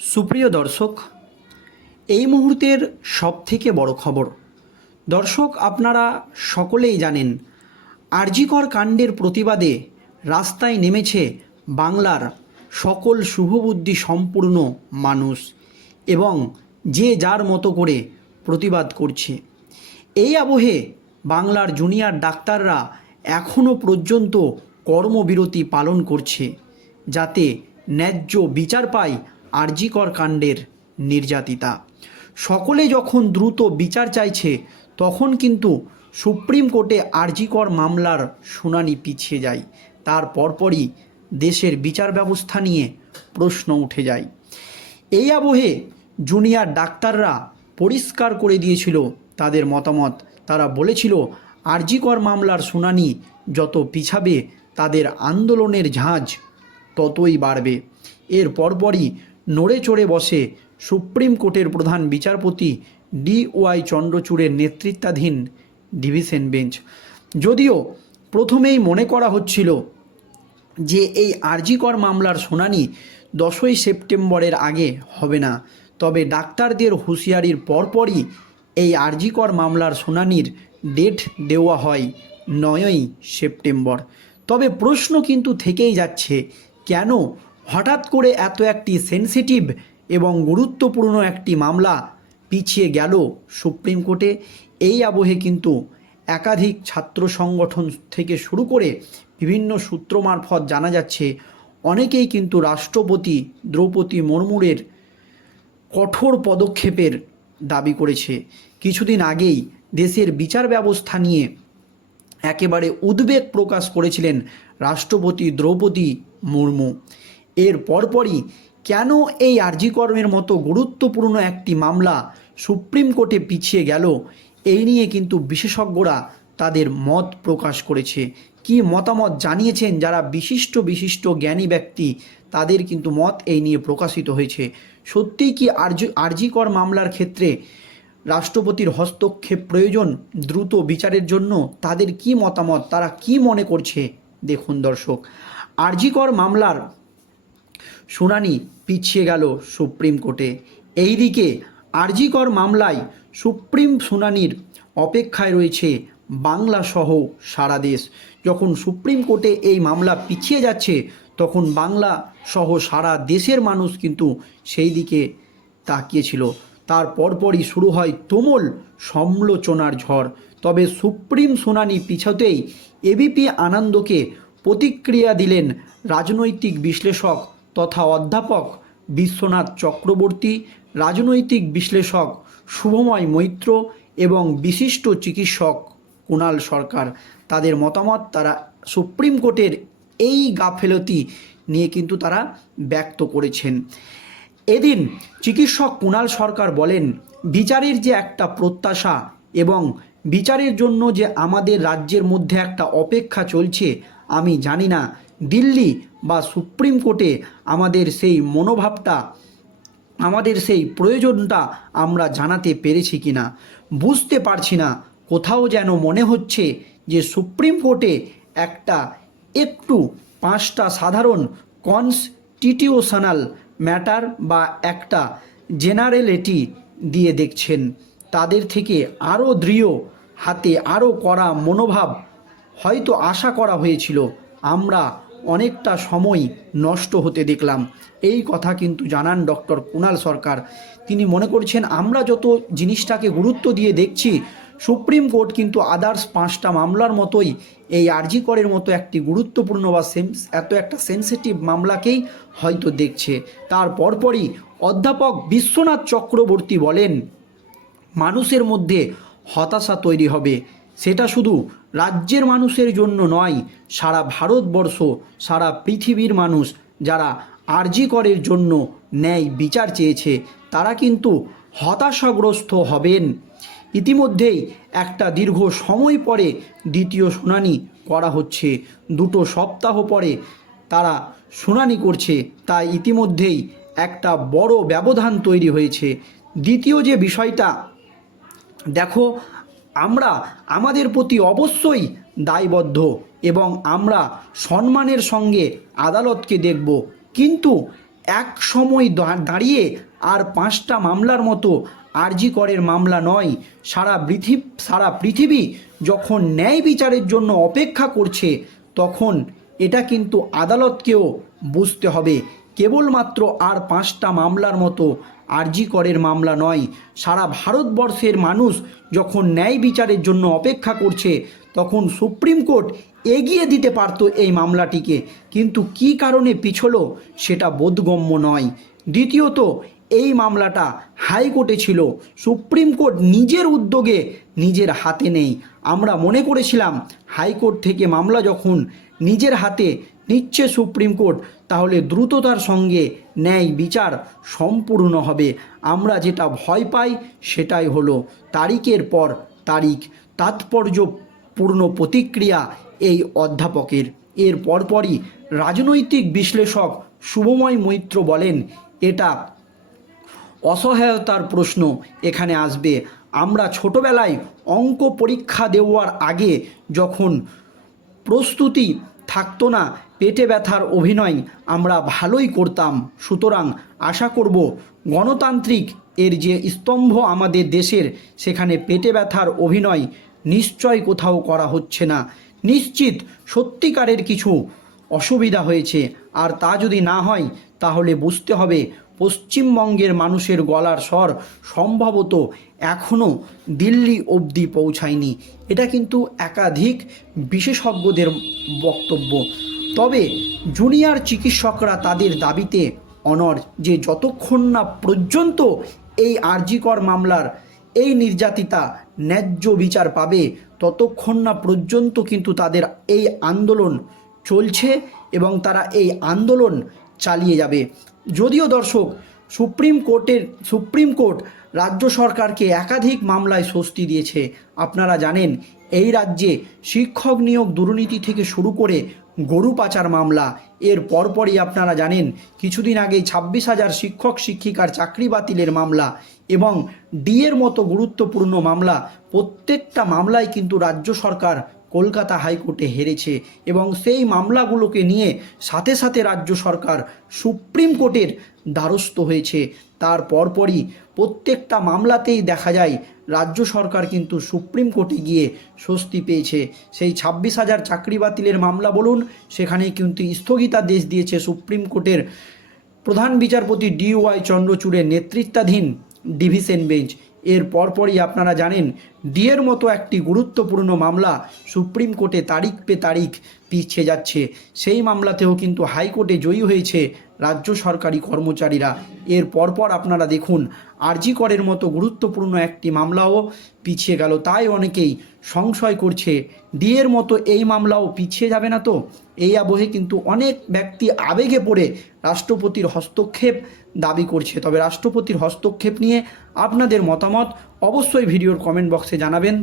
সুপ্রিয় দর্শক, এই মুহূর্তের সবথেকে বড় খবর। দর্শক, আপনারা সকলেই জানেন, আরজিকর কাণ্ডের প্রতিবাদে রাস্তায় নেমেছে বাংলার সকল শুভবুদ্ধি সম্পূর্ণ মানুষ এবং যে যার মতো করে প্রতিবাদ করছে। এই আবহে বাংলার জুনিয়র ডাক্তাররা এখনও পর্যন্ত কর্মবিরতি পালন করছে, যাতে ন্যায্য বিচার পায় আরজিকর কাণ্ডের নির্যাতিতা। সকলে যখন দ্রুত বিচার চাইছে, তখন কিন্তু সুপ্রিম কোর্টে আরজিকর মামলার শুনানি পিছিয়ে যায়। তার পরপরই দেশের বিচার ব্যবস্থা নিয়ে প্রশ্ন উঠে যায়। এই আবহে জুনিয়র ডাক্তাররা পরিষ্কার করে দিয়েছিল তাদের মতামত। তারা বলেছিল, আরজিকর মামলার শুনানি যত পিছাবে, তাদের আন্দোলনের ঝাঁজ ততই বাড়বে। এর পরপরই নড়ে চড়ে বসে সুপ্রিম কোর্টের প্রধান বিচারপতি ডি ওয়াই চন্দ্রচূড়ের নেতৃত্বাধীন ডিভিশন বেঞ্চ। যদিও প্রথমেই মনে করা হচ্ছিল যে এই আরজিকর মামলার শুনানি দশই সেপ্টেম্বরের আগে হবে না, তবে ডাক্তারদের হুঁশিয়ারির পরপরই এই আরজিকর মামলার শুনানির ডেট দেওয়া হয় নয়ই সেপ্টেম্বর। তবে প্রশ্ন কিন্তু থেকেই যাচ্ছে, কেন হঠাৎ করে এত একটি সেনসিটিভ এবং গুরুত্বপূর্ণ একটি মামলা পিছিয়ে গেল সুপ্রিম কোর্টে। এই আবহে কিন্তু একাধিক ছাত্র সংগঠন থেকে শুরু করে বিভিন্ন সূত্র মারফত জানা যাচ্ছে, অনেকেই কিন্তু রাষ্ট্রপতি দ্রৌপদী মুর্মুরের কঠোর পদক্ষেপের দাবি করেছে। কিছুদিন আগেই দেশের বিচার ব্যবস্থা নিয়ে একেবারে উদ্বেগ প্রকাশ করেছিলেন রাষ্ট্রপতি দ্রৌপদী মুর্মু। এর পরপরই কেন এই আর্জিকর্মের মতো গুরুত্বপূর্ণ একটি মামলা সুপ্রিম কোর্টে পিছিয়ে গেল? এই নিয়ে কিন্তু বিশেষজ্ঞরা তাদের মত প্রকাশ করেছে। কি মতামত জানিয়েছেন যারা বিশিষ্ট বিশিষ্ট জ্ঞানী ব্যক্তি, তাদের কিন্তু মত এই নিয়ে প্রকাশিত হয়েছে। সত্যিই কি আরজি, আরজিকর মামলার ক্ষেত্রে রাষ্ট্রপতির হস্তক্ষেপ প্রয়োজন দ্রুত বিচারের জন্য? তাদের কি মতামত? তারা কি মনে করছে? দেখুন দর্শক, আরজিকর মামলার শুনানি পিছিয়ে গেল সুপ্রিম কোর্টে। এইদিকে আরজিকর মামলায় সুপ্রিম শুনানির অপেক্ষায় রয়েছে বাংলা সহ সারা দেশ। যখন সুপ্রিম কোর্টে এই মামলা পিছিয়ে যাচ্ছে, তখন বাংলা সহ সারা দেশের মানুষ কিন্তু সেই দিকে তাকিয়েছিল। তার পরপরই শুরু হয় তুমুল সমালোচনার ঝড়। তবে সুপ্রিম শুনানি পিছতেই এবিপি আনন্দকে প্রতিক্রিয়া দিলেন রাজনৈতিক বিশ্লেষক তথা অধ্যাপক বিশ্বনাথ চক্রবর্তী, রাজনৈতিক বিশ্লেষক শুভময় মৈত্র এবং বিশিষ্ট চিকিৎসক কুণাল সরকার। তাদের মতামত তারা সুপ্রিম কোর্টের এই গাফেলতি নিয়ে কিন্তু তারা ব্যক্ত করেছেন। এদিন চিকিৎসক কুণাল সরকার বলেন, বিচারের যে একটা প্রত্যাশা এবং বিচারের জন্য যে আমাদের রাজ্যের মধ্যে একটা অপেক্ষা চলছে, আমি জানি না দিল্লি বা সুপ্রিম কোর্টে আমাদের সেই মনোভাবটা, আমাদের সেই প্রয়োজনটা আমরা জানাতে পেরেছি কি না বুঝতে পারছি না। কোথাও যেন মনে হচ্ছে যে সুপ্রিম কোর্টে একটা একটু পাঁচটা সাধারণ কনস্টিটিউশনাল ম্যাটার বা একটা জেনারেলিটি দিয়ে দেখছেন। তাদের থেকে আরও দৃঢ়, হাতে আরও করা মনোভাব হয়তো আশা করা হয়েছিল। আমরা অনেকটা সময় নষ্ট হতে দেখলাম। এই কথা কিন্তু জানান ডক্টর কুণাল সরকার। তিনি মনে করছেন, আমরা যত জিনিসটাকে গুরুত্ব দিয়ে দেখছি, সুপ্রিম কোর্ট কিন্তু আদার্স পাঁচটা মামলার মতোই এই আরজিকরের মতো একটি গুরুত্বপূর্ণ বা এত একটা সেন্সিটিভ মামলাকেই হয়তো দেখছে। তার পরপরই অধ্যাপক বিশ্বনাথ চক্রবর্তী বলেন, মানুষের মধ্যে হতাশা তৈরি হবে। সেটা শুধু রাজ্যের মানুষের জন্য নয়, সারা ভারতবর্ষ, সারা পৃথিবীর মানুষ যারা আরজিকরের জন্য ন্যায় বিচার চেয়েছে, তারা কিন্তু হতাশাগ্রস্ত হবেন। ইতিমধ্যেই একটা দীর্ঘ সময় পরে দ্বিতীয় শুনানি করা হচ্ছে। দুটো সপ্তাহ পরে তারা শুনানি করছে তাই ইতিমধ্যেই একটা বড় ব্যবধান তৈরি হয়েছে। দ্বিতীয় যে বিষয়টা, দেখো আমরা আমাদের প্রতি অবশ্যই দায়বদ্ধ এবং আমরা সম্মানের সঙ্গে আদালতকে দেখব। কিন্তু এক সময় দাঁড়িয়ে আর পাঁচটা মামলার মতো আরজি করের মামলা নয়। সারা পৃথিবী সারা পৃথিবী যখন ন্যায় বিচারের জন্য অপেক্ষা করছে, তখন এটা কিন্তু আদালতকেও বুঝতে হবে। কেবলমাত্র আর পাঁচটা মামলার মতো আরজি করের মামলা নয়, সারা ভারতবর্ষের মানুষ যখন ন্যায় বিচারের জন্য অপেক্ষা করছে, তখন সুপ্রিম কোর্ট এগিয়ে দিতে পারতো এই মামলাটিকে। কিন্তু কী কারণে পিছলো, সেটা বোধগম্য নয়। দ্বিতীয়ত, এই মামলাটা হাইকোর্টে ছিল। সুপ্রিম কোর্ট নিজের উদ্যোগে নিজের হাতে নেই। আমরা মনে করেছিলাম, হাইকোর্ট থেকে মামলা যখন নিজের হাতে, নিচ্ছে সুপ্রিম কোর্ট তাহলে দ্রুততার সঙ্গে ন্যায় বিচার সম্পূর্ণ হবে। আমরা যেটা ভয় পাই, সেটাই হলো তারিখের পর তারিখ, তাৎপর্যপূর্ণ প্রতিক্রিয়া এই অধ্যাপকের। এর পরপরই রাজনৈতিক বিশ্লেষক শুভময় মৈত্র বলেন, এটা অসহায়তার প্রশ্ন এখানে আসবে। আমরা ছোটবেলায় অঙ্ক পরীক্ষা দেওয়ার আগে যখন প্রস্তুতি থাকতো না পেটে ব্যথার অভিনয় আমরা ভালোই করতাম। সুতরাং আশা করব গণতান্ত্রিক এর যে স্তম্ভ আমাদের দেশের, সেখানে পেটে ব্যথার অভিনয় নিশ্চয় কোথাও করা হচ্ছে না। নিশ্চিত সত্যিকারের কিছু অসুবিধা হয়েছে। আর তা যদি না হয়, তাহলে বুঝতে হবে পশ্চিমবঙ্গের মানুষের গলার স্বর সম্ভবত এখনও দিল্লি অবধি পৌঁছায়নি। এটা কিন্তু একাধিক বিশেষজ্ঞদের বক্তব্য। তবে জুনিয়র চিকিৎসকরা তাদের দাবিতে অনর যে যতক্ষণ না পর্যন্ত এই আরজিকর মামলার এই নির্যাতিতা ন্যায্য বিচার পাবে, ততক্ষণ না পর্যন্ত কিন্তু তাদের এই আন্দোলন চলছে এবং তারা এই আন্দোলন চালিয়ে যাবে। যদিও দর্শক, সুপ্রিম কোর্টের, সুপ্রিম কোর্ট রাজ্য সরকারকে একাধিক মামলায় স্বস্তি দিয়েছে। আপনারা জানেন, এই রাজ্যে শিক্ষক নিয়োগ দুর্নীতি থেকে শুরু করে গরু পাচার মামলা। এর পরপরই আপনারা জানেন, কিছুদিন আগেই ছাব্বিশ হাজার শিক্ষক, শিক্ষিকার চাকরি বাতিলের মামলা এবং ডিএর মতো গুরুত্বপূর্ণ মামলা। প্রত্যেকটা মামলায় কিন্তু রাজ্য সরকার কলকাতা হাইকোর্টে হেরেছে এবং সেই মামলাগুলোকে নিয়ে সাথে সাথে রাজ্য সরকার সুপ্রিম কোর্টের দ্বারস্থ হয়েছে। তার পরপরই প্রত্যেকটা মামলাতেই দেখা যায় রাজ্য সরকার কিন্তু সুপ্রিম কোর্টে গিয়ে স্বস্তি পেয়েছে। সেই ছাব্বিশ হাজার চাকরি বাতিলের মামলা বলুন সেখানে কিন্তু স্থগিতাদেশ দিয়েছে সুপ্রিম কোর্টের প্রধান বিচারপতি ডিওয়াই চন্দ্রচূড়ের নেতৃত্বাধীন ডিভিশন বেঞ্চ। এর পরপরই আপনারা জানেন ডিএর মতো একটি গুরুত্বপূর্ণ মামলা সুপ্রিম কোর্টে তারিখ পে তারিখ পিছিয়ে যাচ্ছে। সেই মামলাতেও কিন্তু হাইকোর্টে জয়ী হয়েছে রাজ্য সরকারি কর্মচারীরা। এর পরপর আপনারা দেখুন, আরজি করের মতো গুরুত্বপূর্ণ একটি মামলাও পিছিয়ে গেল। তাই অনেকেই সংশয় করছে ডিএর মতো এই মামলাও পিছিয়ে যাবে না তো? এই আবহে কিন্তু অনেক ব্যক্তি আবেগে পড়ে রাষ্ট্রপতির হস্তক্ষেপ দাবি করছে। তবে রাষ্ট্রপতির হস্তক্ষেপ নিয়ে আপনাদের মতামত অবশ্যই ভিডিওর কমেন্ট বক্সে জানাবেন।